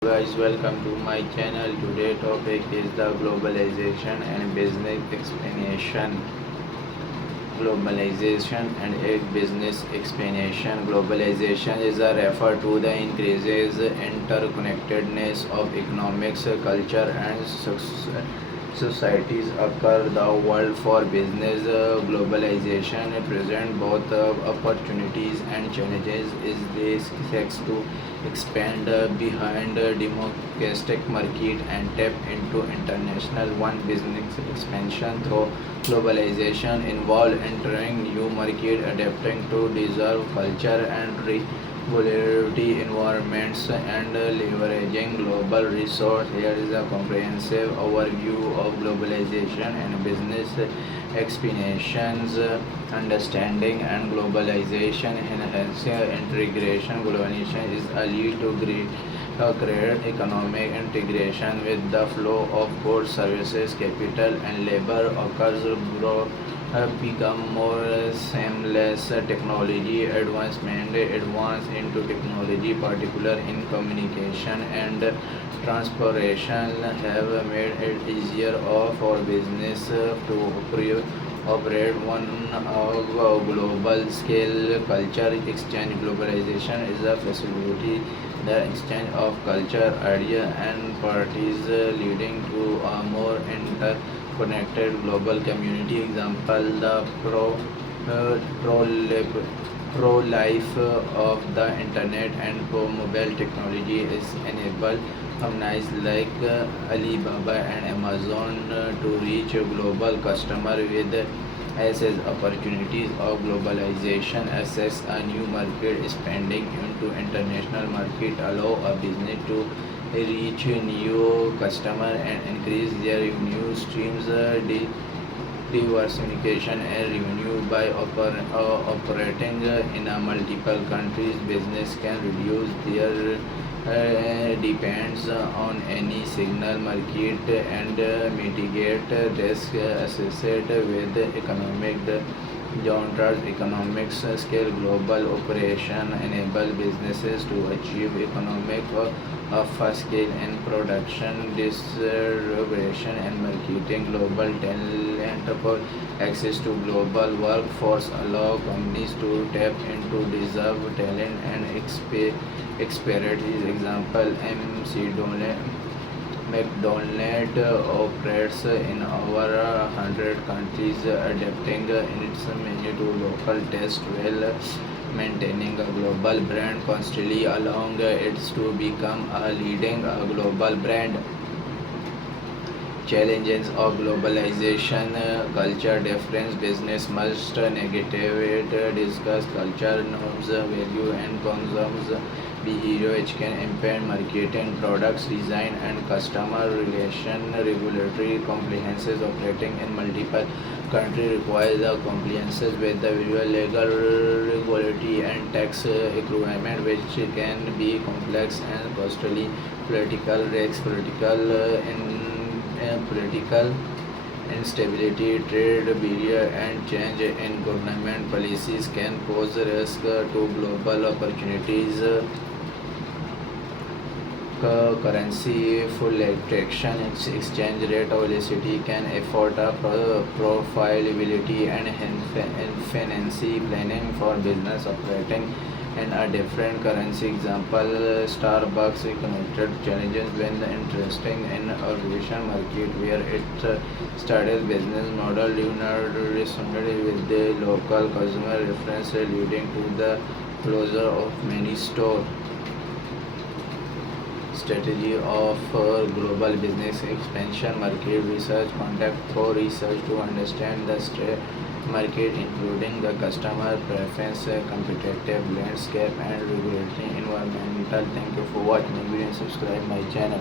Guys, welcome to my channel. Today topic is the globalization and business explanation. Globalization and a business explanation. Globalization is a refer to the increases interconnectedness of economics, culture, and societies occur the world for business. Globalization present both opportunities and challenges. Is this seeks to expand behind democratic market and tap into international one business expansion through globalization involve entering new market, adapting to deserve culture and regulatory environments and leveraging global resource. Here is a comprehensive overview of globalization and business explanations, understanding and globalization enhancing integration. Globalization is a lead to create economic integration with the flow of goods, services, capital and labor occurs become more seamless. Technology advance into technology, particular in communication and transportation, have made it easier for business to operate one global scale. Culture exchange. Globalization is a facility the exchange of culture, idea and parties, leading to a more interconnected global community. Example: the pro life of the internet and pro mobile technology is enabled companies like Alibaba and Amazon to reach a global customer with assess opportunities of globalization. Access a new market, expanding into international market allow a business to reach new customer and increase their revenue streams. Diversification and revenue. By operating in multiple countries, business can reduce their depends on any single market and mitigate risk associated with economic downturns. Economics scale. Global operation enable businesses to achieve economic of scale in production, distribution and marketing. Global talent for access to global workforce allow companies to tap into deserved talent and expertise. Example: McDonald operates in over 100 countries, adapting its menu to local tastes while maintaining a global brand, constantly allowing it to become a leading global brand. Challenges of globalization. Culture difference. Business must negative discuss culture norms, value and consumes behavior which can impact marketing, products design and customer relation. Regulatory compliances. Operating in multiple countries requires a compliances with the legal, regulatory and tax requirement which can be complex and costly. Political risks. Political instability, trade barrier and change in government policies can pose risk to global opportunities. Currency fluctuation, exchange rate volatility can afford a profitability and financial planning for business operating in a different currency. Example: Starbucks connected challenges when interesting in aviation market where it started business model do not resonate with the local consumer reference, leading to the closure of many stores. Strategy of global business expansion. Market research. Conduct for research to understand the market, including the customer preference, competitive landscape and regulatory environmental. Thank you for watching my video and subscribe my channel.